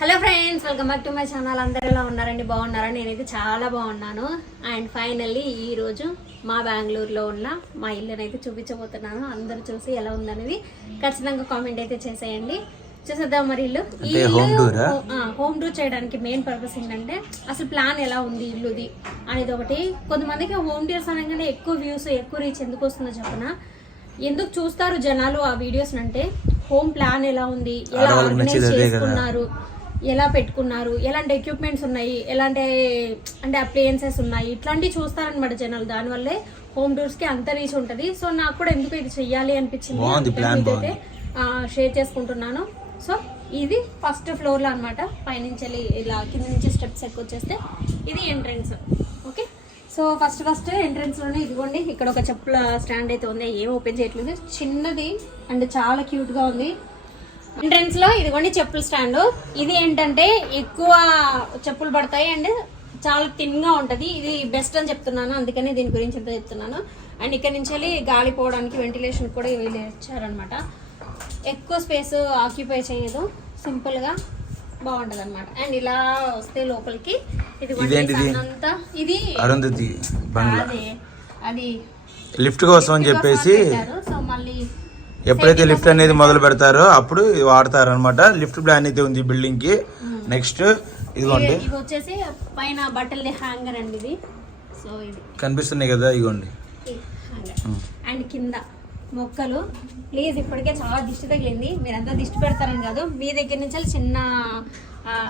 Hello friends welcome back to my channel అందరు ఎలా ఉన్నారండి? బాగున్నారా? నేనైతే చాలా బాగున్నాను. అండ్ ఫైనల్లీ ఈ రోజు మా బెంగళూరులో ఉన్న మా ఇల్లుని అయితే చూపించబోతున్నాను. అందరూ చూసి ఎలా ఉందనేది ఖచ్చితంగా కామెంట్ అయితే చేసేయండి. చూసేద్దాం మరి ఇల్లు? హోమ్ టూర్ చేయడానికి మెయిన్ పర్పస్ ఏంటంటే అసలు ప్లాన్ ఎలా ఉంది ఇల్లుది అనేది ఒకటి. కొంతమందికి హోమ్ టూర్స్ అనగానే ఎక్కువ వ్యూస్ ఎక్కువ రీచ్ ఎందుకు వస్తుందో చెప్పనా? ఎందుకు చూస్తారు జనాలు ఆ వీడియోస్ అంటే హోమ్ ప్లాన్ ఎలా ఉంది? ఎలా ఆర్గనైజ్. చేసుకున్నారు? ఎలా పెట్టుకున్నారు? ఎలాంటి ఎక్విప్మెంట్స్ ఉన్నాయి? ఎలాంటి అంటే అప్లయన్సెస్ ఉన్నాయి? ఇట్లాంటివి చూస్తారనమాట జనాలు. దానివల్లే హోమ్ టూర్స్కి అంత రీచ్ ఉంటుంది. సో నాకు కూడా ఎందుకు ఇది చెయ్యాలి అనిపించింది ఆ, షేర్ చేసుకుంటున్నాను. సో ఇది ఫస్ట్ ఫ్లోర్లో అనమాట పైనుంచి వెళ్ళి ఇలా కింద నుంచి స్టెప్స్ ఎక్కువ వచ్చేస్తే ఇది entrance okay so first first ఎంట్రన్స్లోనే ఇదిగోండి. ఇక్కడ ఒక చెప్పుల స్టాండ్ అయితే ఉంది. ఏం ఓపెన్ చేయట్లేదు. చిన్నది అండ్ చాలా క్యూట్గా ఉంది. ఎంట్రన్స్లో ఇదిగోండి చెప్పుల స్టాండ్ ఇది ఏంటంటే ఎక్కువ చెప్పులు పడతాయి అండ్ చాలా థిన్గా ఉంటది. ఇది బెస్ట్ అని చెప్తున్నాను. అందుకని దీని గురించి ఎంత చెప్తున్నాను. అండ్ ఇక్కడ నుంచి వెళ్ళి గాలి పోవడానికి వెంటిలేషన్ కూడా వీళ్ళు ఇచ్చారనమాట ఎక్కువ స్పేస్ ఆక్యుపై చేయదు. సింపుల్గా బాగుంటది అనమాట అండ్ ఇలా వస్తే లోపలికి ఇది? అంతా ఇది అరుంధతి బంగ్లా. అదే. అది లిఫ్ట్ కోసం అని చెప్పేసి సో మళ్ళీ ఎప్పుడైతే లిఫ్ట్ అనేది మొదలు పెడతారో అప్పుడు వాడతారు అనమాట లిఫ్ట్ ప్లాన్ అయితే ఉంది బిల్డింగ్కి నెక్స్ట్ ఇదిగోండి. ఇది వచ్చేసి పైన హ్యాంగర్ అండి ఇది. సో ఇది. కనిపిస్తున్నాయి కదా ఇదిగోండి హ్యాంగర్. అండ్ కింద మొక్కలు. ప్లీజ్ ఇప్పటికే చాలా దిష్టి తగిలింది. మీరంతా దిష్టి పెడతారని కాదు. మీ దగ్గర నుంచి చిన్న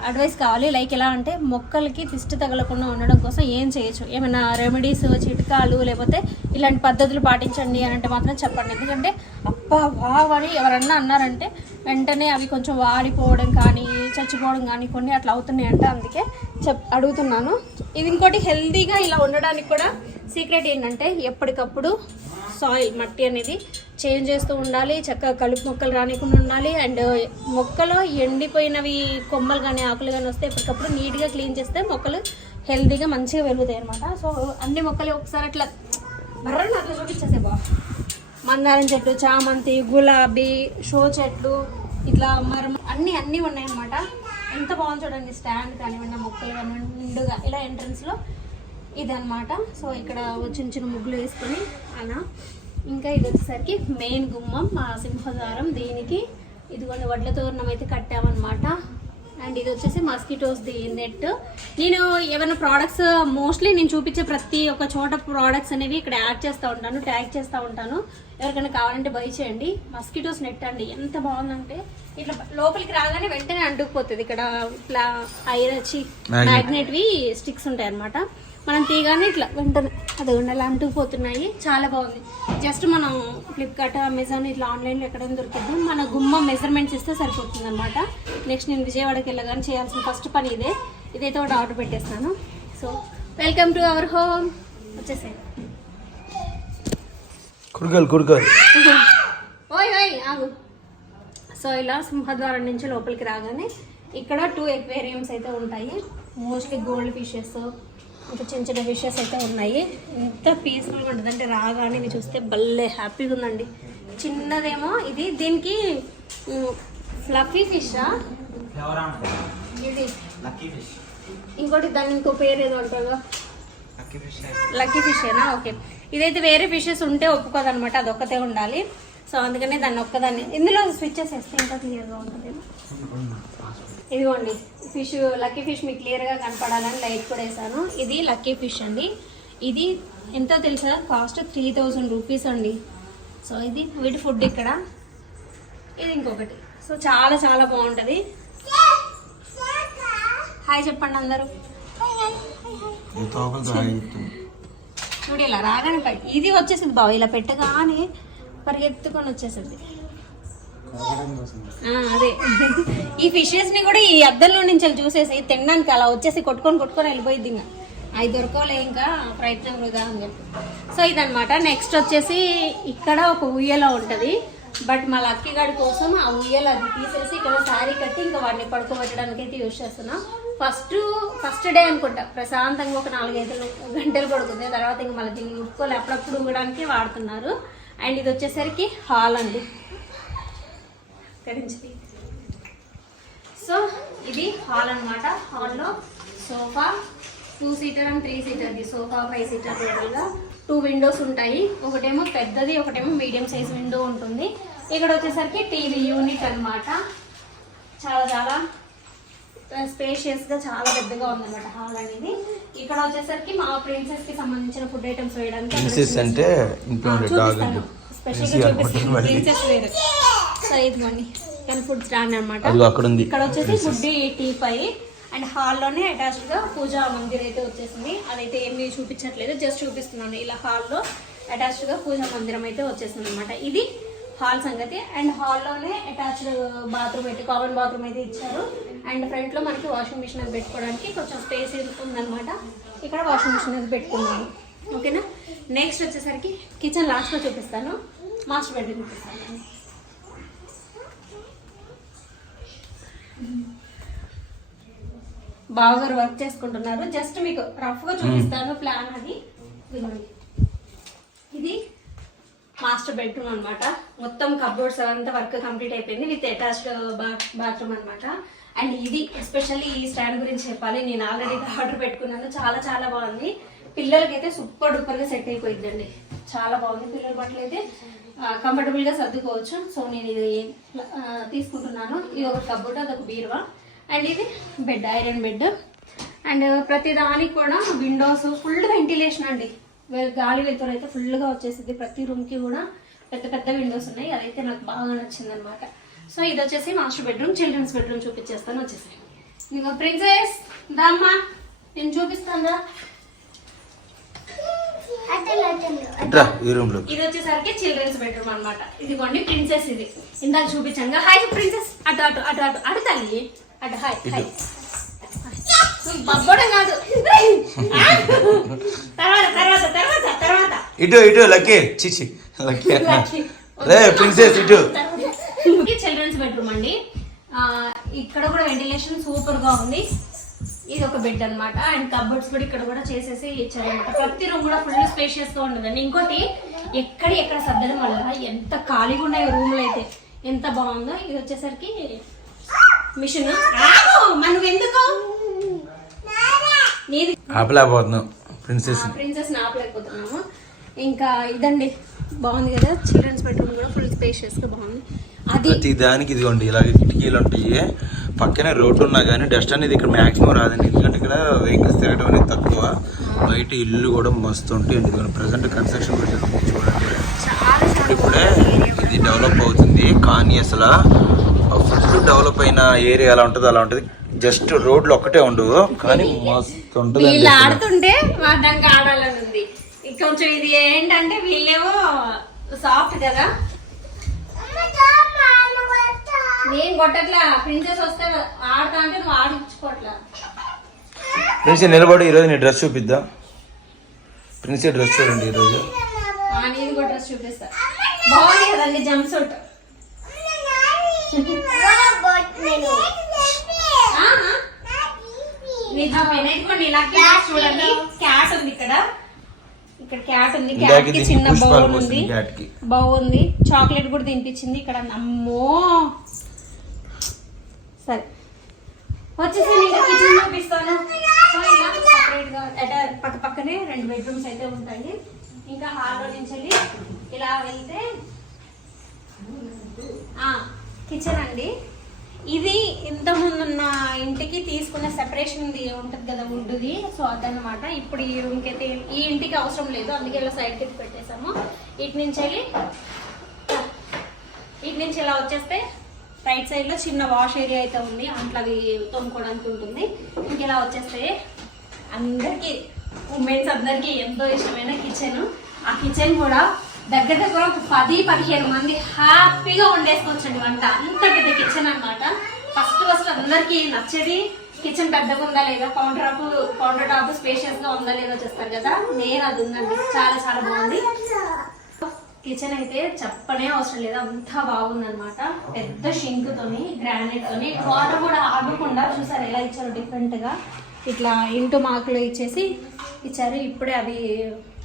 అడ్వైస్ కావాలి. లైక్ ఎలా అంటే మొక్కలకి తిష్టి తగలకుండా ఉండడం కోసం ఏం చేయొచ్చు? ఏమైనా రెమెడీస్ చిట్కాలు లేకపోతే ఇలాంటి పద్ధతులు పాటించండి అని అంటే మాత్రం చెప్పండి. ఎందుకంటే అబ్బా వావ్ అని ఎవరన్నా అన్నారంటే వెంటనే అవి కొంచెం వాడిపోవడం కానీ చచ్చిపోవడం కానీ కొన్ని అట్లా అవుతున్నాయి అంటే. అందుకే చెప్ అడుగుతున్నాను. ఇది ఇంకోటి హెల్తీగా ఇలా ఉండడానికి కూడా సీక్రెట్ ఏంటంటే ఎప్పటికప్పుడు సాయిల్ మట్టి అనేది చేంజ్ చేస్తూ ఉండాలి చక్కగా కలుపు మొక్కలు రానికుండా ఉండాలి. అండ్ మొక్కలో ఎండిపోయినవి కొమ్మలు కానీ ఆకులు కానీ వస్తే ఎప్పటికప్పుడు నీట్గా క్లీన్ చేస్తే మొక్కలు హెల్తీగా మంచిగా పెరుగుతాయి అనమాట సో అన్ని మొక్కలు ఒకసారి అట్లా బర్రని అట్లా చూపించేసే బా మందారం చెట్లు చామంతి గులాబీ షో చెట్లు ఇట్లా మరం అన్నీ అన్నీ ఉన్నాయన్నమాట ఎంత బాగుంది చూడండి స్టాండ్ కానివ్వండి మొక్కలు కానివ్వండి నిండుగా ఇలా ఎంట్రన్స్లో ఇదనమాట సో ఇక్కడ చిన్న చిన్న ముగ్గులు వేసుకొని అలా ఇంకా ఇది వచ్చేసరికి మెయిన్ గుమ్మం మా సింహద్వారం దీనికి. ఇదిగోండి వడ్ల తోరణం అయితే కట్టామన్నమాట. అండ్ ఇది వచ్చేసి మస్కిటోస్ ది నెట్. నేను ఏమైనా ప్రోడక్ట్స్ మోస్ట్లీ నేను చూపించే ప్రతి ఒక్క చోట ప్రోడక్ట్స్ అనేవి ఇక్కడ యాడ్ చేస్తూ ఉంటాను ట్యాగ్ చేస్తూ ఉంటాను. ఎవరికైనా కావాలంటే బై చేయండి. మస్కిటోస్ నెట్ అండి ఎంత బాగుందంటే ఇట్లా లోపలికి రాగానే వెంటనే అంటుకుపోతుంది. ఇక్కడ Magnet. మ్యాగ్నెట్వి స్టిక్స్ ఉంటాయి అన్నమాట మనం తీయగానే ఇట్లా వెంటనే అది ఇలా అంటుకుపోతున్నాయి చాలా బాగుంది. జస్ట్ మనం ఫ్లిప్కార్ట్ అమెజాన్ ఇట్లా ఆన్లైన్లో ఎక్కడైనా దొరికిద్దాం మన గుమ్మ మెజర్మెంట్స్ ఇస్తే సరిపోతుంది అనమాట నెక్స్ట్ నేను విజయవాడకి వెళ్ళగానే చేయాల్సిన ఫస్ట్ పని ఇదే. ఇదైతే ఒకటి ఆర్డర్ పెట్టేస్తాను. So welcome to our home వచ్చేసాయి. ఓయ్ ఓయ్ ఆగు. సో ఇలా సింహద్వారం నుంచి లోపలికి రాగానే ఇక్కడ టూ ఎక్వేరియంస్ అయితే ఉంటాయి. మోస్ట్లీ గోల్డ్ ఫిషెస్ ఇంకా చిన్న చిన్న ఫిషెస్ అయితే ఉన్నాయి. ఎంత పీస్ఫుల్గా ఉంటుంది అంటే రాగానే ఇవి చూస్తే భలే హ్యాపీగా ఉందండి. చిన్నదేమో ఇది. దీనికి ఫ్లఫీ ఫిష్ ఇది. ఇంకోటి దాని ఇంకో పేరు ఏదో అంటారు లక్కీ ఫిషేనా ఓకే. ఇదైతే వేరే ఫిషెస్ ఉంటే ఒప్పుకోదన్నమాట. అది ఒక్కతే ఉండాలి. సో అందుకనే దాన్ని ఒక్కదాన్ని. ఇందులో స్విచ్చెస్ వేస్తే ఇంకా క్లియర్గా ఉంటుంది. ఇదిగోండి ఫిష్ లక్కీ ఫిష్ మీకు క్లియర్గా కనపడాలని లైట్ కూడా వేసాను. ఇది లక్కీ ఫిష్ అండి. ఇది ఎంతో తెలుసా? కాస్ట్ త్రీ థౌజండ్ రూపీస్ అండి. సో ఇది వీటి ఫుడ్ ఇక్కడ. ఇది ఇంకొకటి. సో చాలా చాలా బాగుంటుంది. హాయ్ చెప్పండి అందరూ. చూడు ఇలా రాగానే పై- ఇది వచ్చేసింది బావ ఇలా పెట్టగానే పరిగెత్తుకొని వచ్చేసింది. అదే. ఈ ఫిషెస్ని కూడా ఈ అద్దంలో నుంచి చూసేసి తినడానికి అలా వచ్చేసి కొట్టుకొని కొట్టుకొని వెళ్ళిపోయింది ఇంకా. అవి దొరకలే ఇంకా ప్రయత్నం వృధా అని చెప్పి. సో ఇదనమాట నెక్స్ట్ వచ్చేసి ఇక్కడ ఒక ఉయ్యల ఉంటుంది. బట్ మా లక్కీ గాడి కోసం ఆ ఉయ్యల అది తీసేసి ఇక్కడ శారీ కట్టి ఇంకా వాడిని పడుకోబెట్టడానికి అయితే యూజ్ చేస్తున్నాం. ఫస్ట్ ఫస్ట్ డే అనుకుంటా. ప్రశాంతంగా ఒక నాలుగైదు గంటలు పడుతుంది తర్వాత ఇంకా మళ్ళీ దీన్ని ఉడుకోలే అప్పుడప్పుడు ఊగడానికి వాడుతున్నారు. అండ్ ఇది వచ్చేసరికి హాల్ అండి. సో ఇది హాల్ అన్నమాట. హాల్లో sofa two seater and three సీటర్ది sofa five seater టోటల్గా టూ విండోస్ ఉంటాయి. ఒకటేమో పెద్దది ఒకటేమో మీడియం సైజ్ విండో ఉంటుంది. ఇక్కడ వచ్చేసరికి టీవీ యూనిట్ అన్నమాట. చాలా చాలా స్పేషియస్గా చాలా పెద్దగా ఉందన్నమాట హాల్ అనేది. ఇక్కడ వచ్చేసరికి మా ప్రిన్సెస్కి సంబంధించిన ఫుడ్ ఐటమ్స్ వేయడానికి ప్రిన్సెస్ అంటే డాగ్ చూపిస్తాను. స్పెషల్గా చూపిస్తాను. ప్రిన్సెస్ వేరు. సో ఇదిగోండి కానీ ఫుడ్ స్టాండ్ అనమాట ఇక్కడ వచ్చేసి ఫుడ్ టీ పై. అండ్ హాల్లోనే అటాచ్డ్గా పూజా మందిర్ అయితే వచ్చేసింది. అదైతే ఏమీ చూపించట్లేదు జస్ట్ చూపిస్తున్నాను. ఇలా హాల్లో అటాచ్డ్గా పూజా మందిరం అయితే వచ్చేసింది అనమాట ఇది హాల్ సంగతి. అండ్ హాల్లోనే అటాచ్డ్ బాత్రూమ్ అయితే కామన్ బాత్రూమ్ అయితే ఇచ్చారు. అండ్ ఫ్రంట్లో మనకి వాషింగ్ మిషన్ అది పెట్టుకోవడానికి కొంచెం స్పేస్ ఉందనమాట ఇక్కడ వాషింగ్ మిషన్ అది పెట్టుకున్నాను. ఓకేనా నెక్స్ట్ వచ్చేసరికి కిచెన్ లాస్ట్లో చూపిస్తాను. మాస్టర్ బెడ్రూమ్ చూపిస్తాను. బావగారు వర్క్ చేసుకుంటున్నారు. జస్ట్ మీకు రఫ్గా చూపిస్తాను ప్లాన్ అది. ఇది మాస్టర్ బెడ్రూమ్ అనమాట మొత్తం కబోర్డ్స్ అంతా వర్క్ కంప్లీట్ అయిపోయింది. విత్ అటాచ్డ్ బాత్రూమ్ అనమాట అండ్ ఇది ఎస్పెషల్లీ ఈ స్టాండ్ గురించి చెప్పాలి. నేను ఆల్రెడీ ఆర్డర్ పెట్టుకున్నాను. చాలా చాలా బాగుంది. పిల్లలకైతే సూపర్ డూపర్గా సెట్ అయిపోయిందండి చాలా బాగుంది. పిల్లల బట్టలు అయితే కంఫర్టబుల్గా సర్దుకోవచ్చు. సో నేను ఇది తీసుకుంటున్నాను. ఇది ఒక కబోర్డ్ అదొక బీరువా. అండ్ ఇది బెడ్ ఐరన్ బెడ్. అండ్ ప్రతి దానికి కూడా విండోస్ ఫుల్ వెంటిలేషన్ అండి. గాలి వెళ్తురు అయితే ఫుల్గా వచ్చేసింది ప్రతి రూమ్కి కూడా పెద్ద పెద్ద విండోస్ ఉన్నాయి. అదైతే నాకు బాగా నచ్చింది అనమాట సో ఇది వచ్చేసి మాస్టర్ బెడ్రూమ్ చిల్డ్రన్స్ బెడ్రూమ్ చూపించేస్తాను వచ్చేసి ఇంకా ప్రిన్సెస్ దామ్మా నేను చూపిస్తాను ఇది వచ్చేసరికి చిల్డ్రన్స్ బెడ్రూమ్ అన్నమాట. ఇదిగోండి ప్రిన్సెస్ ఇది. ఇందాక చూపించాను హాయ్ ప్రిన్సెస్. అటు అటు అటు అటు అటు తల్లి. అటు హాయ్ హాయ్. బబ్బడం కాదు. తర్వాత తర్వాత తర్వాత తర్వాత. ఇటు ఇటు లక్కీ. చిచి లక్కీ. రే ప్రిన్సెస్ ఇటు చిల్డ్రన్స్ బెడ్రూమ్ అండి ఆ, ఇక్కడ కూడా వెంటిలేషన్ సూపర్గా ఉంది. ఇది ఒక బెడ్ అన్నమాట. అండ్ కబోర్డ్స్ కూడా ఇక్కడ కూడా చేసేసి ఇచ్చారనమాట ప్రతి రూమ్ కూడా ఫుల్ స్పేషియస్గా ఉండదండి ఇంకోటి ఎక్కడ ఎక్కడ సర్దడం వల్ల ఎంత ఖాళీగా ఉన్నాయి రూమ్లు అయితే. ఎంత బాగుందో. ఇది వచ్చేసరికి మిషన్ మనం ఎందుకు నీది ఆపలేకపోతున్నాం. Princess princess ఆపలేకపోతున్నాము. ఇంకా ఇదండి. బాగుంది కదా. చిల్డ్రన్స్ బెడ్రూమ్ కూడా ఫుల్ స్పేషియస్గా బాగుంది. ప్రతి దానికి ఇదిగోండి ఇలాగ కిటికీలు ఉంటాయి పక్కనే రోడ్డు ఉన్నా కానీ డస్ట్ అనేది ఇక్కడ మాక్సిమం రాదండి. ఎందుకంటే ఇక్కడ వెహికల్స్ తిరగడం అనేది తక్కువ. బయట ఇల్లు కూడా మస్తు ఉంటాయి ఇదిగోండి ప్రజెంట్ కన్స్ట్రక్షన్ జరుగుతుంది చూడండి చాలా చాలా ఇప్పుడే ఇది డెవలప్ అవుతుంది. కానీ అసలు ఫుల్ డెవలప్ అయిన ఏరియా ఎలా ఉంటుంది అలా ఉంటుంది. జస్ట్ రోడ్లు ఒక్కటే ఉండవు కానీ మస్తు ఉంటుంది ఆడుతుంటే కొంచెం ఇది ఏంటంటే వీళ్ళేమో సాఫ్ట్ కదా. నేను కొట్టట్లా ప్రిన్సెస్ వస్తే ఆడతా అంటే నువ్వు ఆడించుకోవట్లా ప్రిన్సీ నిలబడి ఈరోజు నీ డ్రెస్ చూపిద్దాం? ప్రిన్సీ డ్రెస్ చూడండి ఈరోజు. నీది కూడా డ్రెస్ చూపిస్తా. బాగుంది కదండి జంప్ సూట్? ఇలా చూడండి. క్యాట్ ఉంది ఇక్కడ. ఇక్కడ క్యాట్ ఉంది. క్యాట్కి చిన్న బౌల్ ఉంది. బాగుంది చాక్లెట్ కూడా తినిపించింది ఇక్కడ. అమ్మో! సరే. వచ్చేసి నేను కిచెన్ చూపిస్తాను. సో ఇలా separate అంటే పక్క పక్కనే రెండు బెడ్రూమ్స్ అయితే ఉంటాయి. ఇంకా హాల్లో నుంచి వెళ్ళి ఇలా వెళ్తే కిచెన్ అండి. ఇది ఇంతకుముందు ఉన్న ఇంటికి తీసుకున్న సెపరేషన్ ఉంటుంది కదా వుడ్ది సో అదనమాట ఇప్పుడు ఈ రూమ్కి అయితే ఈ ఇంటికి అవసరం లేదు. అందుకే ఇలా సైడ్కి పెట్టేసాము ఇటు నుంచి వెళ్ళి ఇటు నుంచి ఇలా వచ్చేస్తే రైట్ సైడ్లో చిన్న వాష్ ఏరియా అయితే ఉంది. అంట్లో అవి తోముకోవడానికి ఉంటుంది. ఇంకెలా వచ్చేస్తే అందరికీ ఉమెన్స్ అందరికీ ఎంతో ఇష్టమైన కిచెన్ ఆ కిచెన్ కూడా దగ్గర దగ్గర ఒక పది పదిహేను మంది హ్యాపీగా వండేసుకోవచ్చండి వంట. అంత పెద్ద కిచెన్ అన్నమాట. ఫస్ట్ ఫస్ట్ అందరికి నచ్చేది కిచెన్ పెద్దగా ఉందా లేదా కౌంటర్ టాప్ కౌంటర్ టాప్ స్పేషియస్గా ఉందా లేదా చేస్తారు కదా. నేను అది ఉందండి. చాలా చాలా బాగుంది. కిచెన్ అయితే చెప్పనే అవసరం లేదు. అంతా బాగుందన్నమాట. పెద్ద షింక్ తోని గ్రానైట్ తోని వాటర్ కూడా ఆగకుండా చూసారు ఎలా ఇచ్చారు డిఫరెంట్గా. ఇట్లా ఇంటూ మార్కులు ఇచ్చేసి ఇచ్చారు. ఇప్పుడే అవి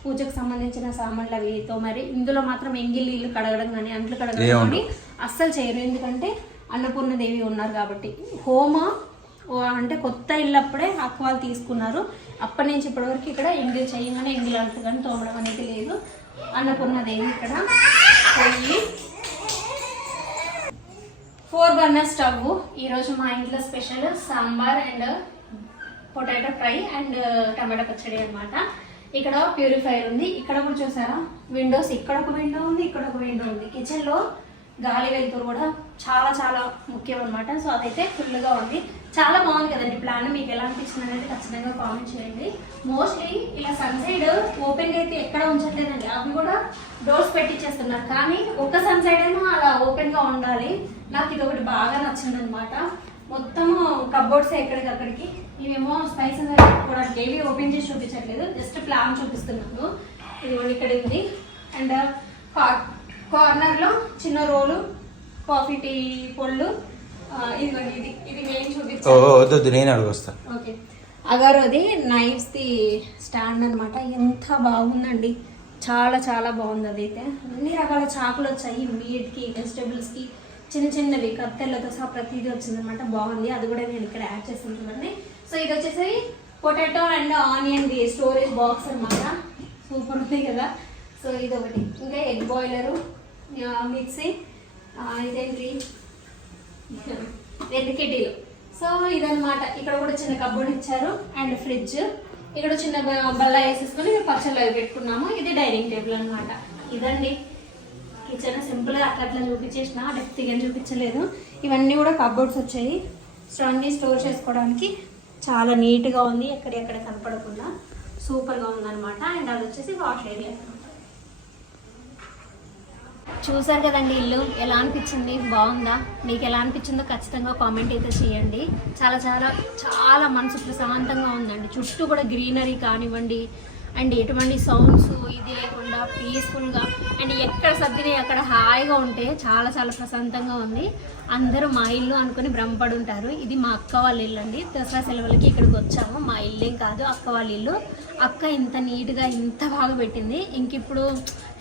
పూజకు సంబంధించిన సామాన్లు అవి మరి ఇందులో మాత్రం ఎంగిల్ నీళ్ళు కడగడం కానీ అంట్లు కడగడం. కానీ అస్సలు చేయరు. ఎందుకంటే అన్నపూర్ణదేవి ఉన్నారు కాబట్టి. హోమ అంటే కొత్త ఇల్లు అప్పుడే అక్క వాళ్ళు తీసుకున్నారు. అప్పటి నుంచి ఇప్పటివరకు ఇక్కడ ఎంగిల్ చేయగానే ఎంగిల్ అంటు కానీ తోమడం అనేది లేదు. అన్నపూర్ణదేవి ఇక్కడ? పోయి ఫోర్ బర్నర్ స్టవ్. ఈరోజు మా ఇంట్లో special sambar and potato fry and టమాటా పచ్చడి అన్నమాట. ఇక్కడ ప్యూరిఫైర్ ఉంది. ఇక్కడ కూడా చూసారా? విండోస్. ఇక్కడ ఒక విండో ఉంది ఇక్కడ ఒక విండో ఉంది. కిచెన్లో గాలి వెలుతురు కూడా చాలా చాలా ముఖ్యం అనమాట సో అదైతే ఫుల్గా ఉంది. చాలా బాగుంది కదండి ప్లాన్. మీకు ఎలా అనిపించింది అనేది ఖచ్చితంగా కామెంట్ చేయండి. మోస్ట్లీ ఇలా సన్ సైడ్ ఓపెన్గా అయితే ఎక్కడ ఉంచట్లేదండి. అవి కూడా డోర్స్ పెట్టించేస్తున్నారు కానీ ఒక్క సన్ సైడ్ అయినా అలా ఓపెన్గా ఉండాలి. నాకు ఇది ఒకటి బాగా నచ్చింది అనమాట మొత్తం కబోర్డ్స్ ఎక్కడికక్కడికి. ఇవేమో స్పైసెస్ పెట్టుకోవడానికి ఏవి ఓపెన్ చేసి చూపించట్లేదు. జస్ట్ ప్లాన్ చూపిస్తున్నాను. ఇది ఇక్కడ ఉంది అండ్ చిన్న రోలు కాఫీ టీ పొళ్ళు ఇదిగోండి ఇది. ఇది చూపించాను నేను అడుగుస్తా. ఓకే. అగారోది నైఫ్స్ ది స్టాండ్ అనమాట ఎంత బాగుందండి. చాలా చాలా బాగుంది అదైతే. అన్ని రకాల చాకులు వచ్చాయి. మీట్కి వెజిటేబుల్స్కి చిన్న చిన్నవి. కత్తెలతో సహా ప్రతిదీ వచ్చిందనమాట బాగుంది. అది కూడా నేను ఇక్కడ యాడ్ చూడండి. సో ఇది వచ్చేసి potato and onion the storage box అనమాట సూపర్ ఉంది కదా. సో ఇది ఒకటి. ఇంకా ఎగ్ బాయిలరు మిక్సీ. ఇదేంటి? రెండు కిటీలు సో ఇదనమాట ఇక్కడ కూడా చిన్న కబోర్డ్ ఇచ్చారు అండ్ ఫ్రిడ్జ్. ఇక్కడ చిన్న బల్ల వేసేసుకొని పచ్చళ్ళు అవి పెట్టుకున్నాము. ఇది డైనింగ్ టేబుల్ అనమాట ఇదండి. కిచెన్ సింపుల్గా అట్లా అట్లా చూపించేసిన డెప్త్గా చూపించలేదు. ఇవన్నీ కూడా కబోర్డ్స్ వచ్చాయి. సో అన్నీ స్టోర్ చేసుకోవడానికి చాలా నీట్గా ఉంది. ఎక్కడెక్కడ కనపడకుండా సూపర్గా ఉందన్నమాట. అండ్ అది వచ్చేసి వాష్ ఏరియా. చూసారు కదండి ఇల్లు. ఎలా అనిపించింది? బాగుందా? మీకు ఎలా అనిపించిందో ఖచ్చితంగా కామెంట్ అయితే చేయండి. చాలా చాలా చాలా మనసు ప్రశాంతంగా ఉందండి. చుట్టూ కూడా గ్రీనరీ కానివ్వండి అండ్ ఎటువంటి సౌండ్స్ ఇది లేకుండా పీస్ఫుల్గా అండ్ ఎక్కడ సర్దిని అక్కడ హాయిగా ఉంటే చాలా చాలా ప్రశాంతంగా ఉంది. అందరూ మా ఇల్లు అనుకుని భ్రమపడి ఉంటారు ఇది మా అక్క వాళ్ళ ఇల్లు అండి. దసరా సెలవులకి ఇక్కడికి వచ్చాము. మా ఇల్లేం కాదు అక్క వాళ్ళ ఇల్లు. అక్క ఇంత నీట్గా ఇంత బాగా పెట్టింది. ఇంక ఇప్పుడు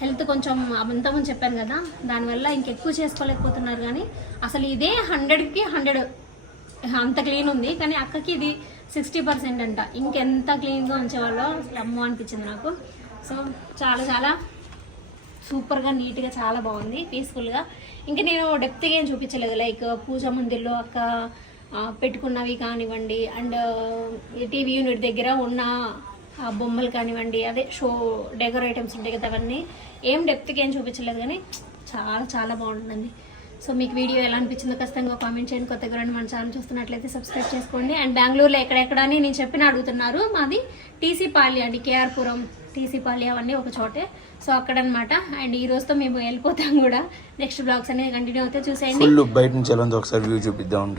హెల్త్ కొంచెం అంతమని చెప్పాను కదా దానివల్ల ఇంకెక్కువ చేసుకోలేకపోతున్నారు కానీ అసలు ఇదే హండ్రెడ్కి హండ్రెడ్. అంత క్లీన్ ఉంది కానీ అక్కకి ఇది సిక్స్టీ పర్సెంట్ అంట. ఇంకెంత క్లీన్గా ఉంచేవాళ్ళో అసలు అనిపించింది నాకు. సో చాలా చాలా సూపర్గా నీట్గా చాలా బాగుంది పీస్ఫుల్గా ఇంకా నేను డెప్త్గా ఏం చూపించలేదు. లైక్ పూజ మందిర్లో అక్క పెట్టుకున్నవి కానివ్వండి అండ్ టీవీ యూనిట్ దగ్గర ఉన్న ఆ బొమ్మలు కానివ్వండి అదే షో డెకర్ ఐటమ్స్ ఉంటాయి కదా అవన్నీ. ఏం డెప్త్కి ఏం చూపించలేదు కానీ చాలా చాలా బాగుంటుందండి సో మీకు వీడియో ఎలా అనిపించిందో ఖచ్చితంగా కామెంట్ చేయండి. కొత్తగా రండి మన ఛానల్ చూస్తున్నట్లయితే సబ్స్క్రైబ్ చేసుకోండి. అండ్ బెంగళూరులో ఎక్కడెక్కడ అని నేను చెప్పిన అడుగుతున్నారు. మాది టీసీ పాలి అండి కేఆర్పురం పురం పాలి అవన్నీ ఒక చోటే. సో అక్కడ అనమాట అండ్ ఈ రోజుతో మేము వెళ్ళిపోతాం కూడా. నెక్స్ట్ బ్లాగ్స్ అనేది కంటిన్యూ అవుతే చూసేయండి. ఫుల్ బయట నుంచి ఎలా ఉందో ఒకసారి వ్యూ చూపిద్దాం.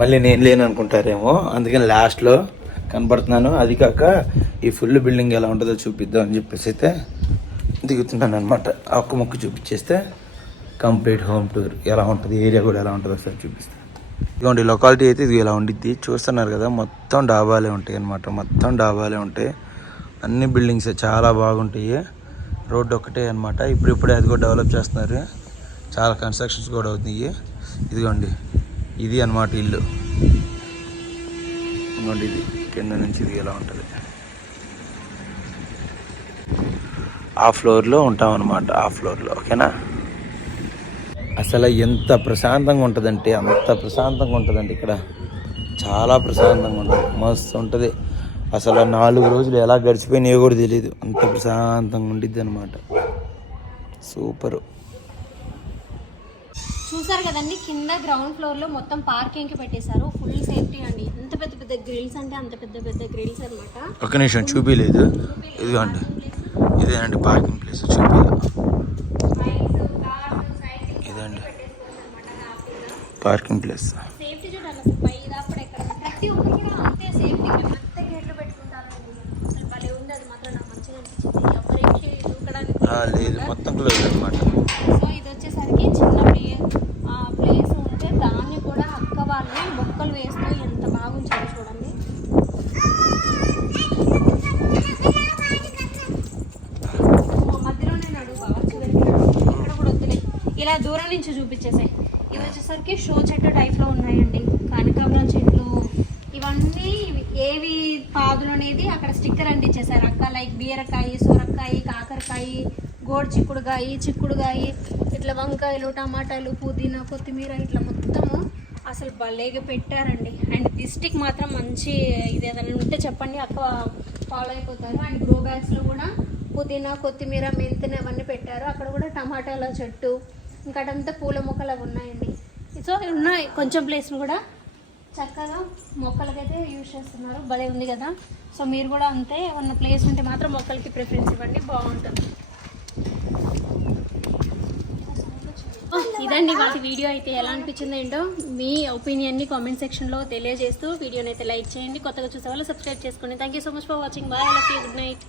మళ్ళీ నేను లేను అనుకుంటారేమో. అందుకని లాస్ట్లో కనపడుతున్నాను అది కాక ఈ ఫుల్ బిల్డింగ్ ఎలా ఉంటుందో చూపిద్దాం అని చెప్పేసి అయితే దిగుతున్నాను అనమాట ఒక్క ముక్క చూపించేస్తే కంప్లీట్ హోమ్ టూర్. ఎలా ఉంటుంది? ఏరియా కూడా ఎలా ఉంటుందో ఒకసారి చూపిస్తాను ఇదిగోండి లొకాలిటీ అయితే ఇది ఇలా ఉండిద్ది? చూస్తున్నారు కదా మొత్తం డాబాలే ఉంటాయి అనమాట మొత్తం డాబాలే ఉంటాయి. అన్ని బిల్డింగ్స్ చాలా బాగుంటాయి. రోడ్డు ఒకటే అనమాట ఇప్పుడు ఇప్పుడే అది కూడా డెవలప్ చేస్తున్నారు. చాలా కన్స్ట్రక్షన్స్ కూడా అవుతున్నాయి. ఇదిగోండి. ఇది అన్నమాట ఇల్లు. ఇదిగోండి ఇది. కింద నుంచి ఇది ఎలా ఉంటుంది? ఆ ఫ్లోర్లో ఉంటాం అనమాట ఆ ఫ్లోర్లో ఓకేనా? అసలు ఎంత ప్రశాంతంగా ఉంటుందంటే అంత ప్రశాంతంగా ఉంటుందండి ఇక్కడ. చాలా ప్రశాంతంగా ఉంటుంది. మస్తు ఉంటుంది. అసలు ఆ నాలుగు రోజులు ఎలా గడిచిపోయినాయో కూడా తెలియదు అంత ప్రశాంతంగా ఉండిద్ది అనమాట సూపరు. చూసారు కదండి కింద గ్రౌండ్ ఫ్లోర్లో మొత్తం పార్కింగ్కి పెట్టేశారు. ఫుల్ సేఫ్టీ అండి. ఎంత పెద్ద పెద్ద గ్రిల్స్ అంటే అంత పెద్ద పెద్ద గ్రిల్స్ అనమాట ఒక్క నిమిషం చూపించలేదు ఇదిగోండి. ఇదేనండి పార్కింగ్ ప్లేస్ చూపించలేదు ఇదండి పార్కింగ్ ప్లేస్ సేఫ్టీ చూడాలి అసలు పై దాపడ ఎక్కడ ప్రతి ఒక్కరు కూడా అంతే సేఫ్టీ అంత గేట్లు పెట్టుకుంటారండి అసలు భలే ఉంది అది మాత్రం నాకు మంచిగా అనిపించింది ఎవరికి దూకడానికి లేదు. మొత్తం క్లోజ్ అనమాట సో ఇది వచ్చేసరికి చిన్న ప్లేస్ ఉంటే దాన్ని కూడా అక్క వాళ్ళు మొక్కలు వేస్తూ ఎంత బాగుంచారు చూడండి. ఓ, మధ్యలోనే నడువు బాగా చివరికి నడువు. ఇక్కడ కూడా వద్దులే. ఇలా దూరం నుంచి చూపించేసాయి. ఇది వచ్చేసరికి వచ్చేసరికి షో చెట్టు టైప్లో ఉన్నాయండి. కనకాంబరం చెట్లు ఇవన్నీ ఏవి పాదులు అనేది అక్కడ స్టిక్కర్ అంటించేసారు అక్క లైక్ బీరకాయ సొరకాయ కాకరకాయ గోడు చిక్కుడుకాయ చిక్కుడుకాయ ఇట్లా వంకాయలు టమాటాలు పుదీనా కొత్తిమీర ఇట్లా మొత్తము అసలు భలేగా పెట్టారండి. అండ్ డిస్టిక్ మాత్రం మంచి ఇది ఏదైనా ఉంటే చెప్పండి. అక్క ఫాలో అయిపోతారు. అండ్ గ్రో బ్యాగ్స్లో కూడా పుదీనా కొత్తిమీర మెంతిని అవన్నీ పెట్టారు. అక్కడ కూడా టమాటాల చెట్టు ఇంకా అటంతా పూల మొక్కలు అవి ఉన్నాయండి. సో ఉన్నాయి. కొంచెం ప్లేస్ను కూడా చక్కగా మొక్కలకైతే యూజ్ చేస్తున్నారు. భలే ఉంది కదా. సో మీరు కూడా అంతే ఏమన్నా ప్లేస్ ఉంటే మాత్రం మొక్కలకి ప్రిఫరెన్స్ ఇవ్వండి. బాగుంటుంది. ఇదండి వాటి వీడియో అయితే ఎలా అనిపించింది ఏంటో మీ ఒపీనియన్ని కామెంట్ సెక్షన్లో తెలియజేస్తూ వీడియోని అయితే లైక్ చేయండి. కొత్తగా చూసే వాళ్ళు సబ్స్క్రైబ్ చేసుకోండి. Thank you so much for watching bye good night